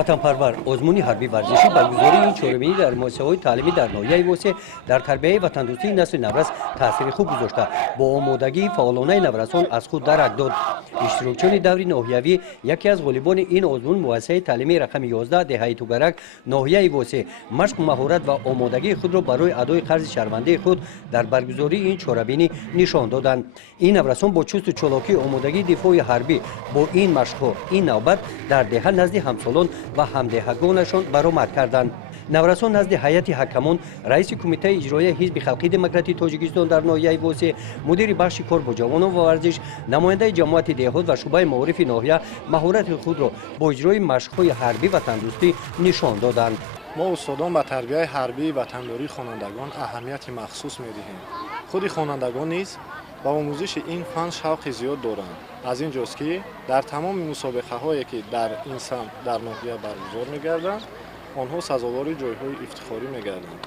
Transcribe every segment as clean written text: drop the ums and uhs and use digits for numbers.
ватанпарвар озмуни ҳарбӣ варзишӣ баргузории ин чорабинӣ дар муассисаҳои таълимӣ дар ноҳияи восеъ дар тарбияи ватандӯстии насли наврас таъсири хуб гузошта бо омодагии фаъолонаи наврасон аз худ дарак дод. иштирокчиёни даври ноҳиявӣ яке аз ғолибони ин озмун муассисаи таълимии рақами 11 деҳаи тугарак ноҳияи восеъ машқу маҳорат ва омодагии худро барои адои қарзи шаҳрвандии худ дар баргузории ин чорабинӣ нишон доданд. ин наврасон бо чусту чолокии омодагии дифои ҳарбӣ бо ин машқҳо ин навбат дар деҳа назди ҳамсолон ва ҳамдеҳагонашон баромад карданд. наврасон назди ҳайати ҳакамон, раиси кумитаи иҷроияи ҳизби халқии демократии тоҷикистон дар ноҳияи восеъ, мудири бахши кор бо ҷавонон ва варзиш, намояндаи ҷамоати деҳот ва шуъбаи маорифи ноҳия маҳорати худро бо иҷрои машқҳои ҳарбӣ ватандӯстӣ нишон доданд. мо устодон ба тарбияи ҳарбии ватандории хонандагон аҳамияти махсус медиҳем. худи хонандагон низ ба омӯзиши ин фан шавқи зиёд доранд. аз ин ҷост ки дар тамоми мусобиқаҳое ки дар ин самт дар ноҳия баргузор мегарданд, онҳо сазовори ҷойҳои ифтихорӣ мегарданд.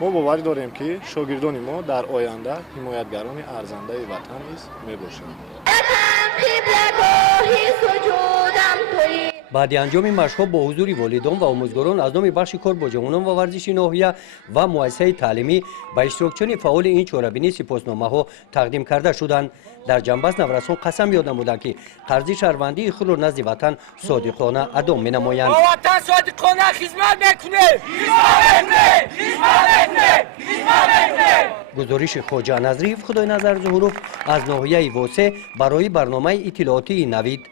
мо боварӣ дорем ки шогирдони мо дар оянда ҳимоятгарони арзандаи ватан низ мебошанд. баъди анҷоми машқҳо бо ҳузури волидон ва омӯзгорон аз номи бахши кор бо ҷавонон ва варзиши ноҳия ва муассисаи таълимӣ ба иштирокчиёни фаъоли ин чорабинӣ сипосномаҳо тақдим карда шуданд. дар ҷанбаст наврасон қасам ёд намуданд ки қарзи шаҳрвандии худро назди ватан содиқона адо менамоянд. ватан содиқона хизмат мекунем. гузориши хоҷа назриев, худойназар зуҳуров аз ноҳияи восеъ барои барномаи иттилоотии Навид.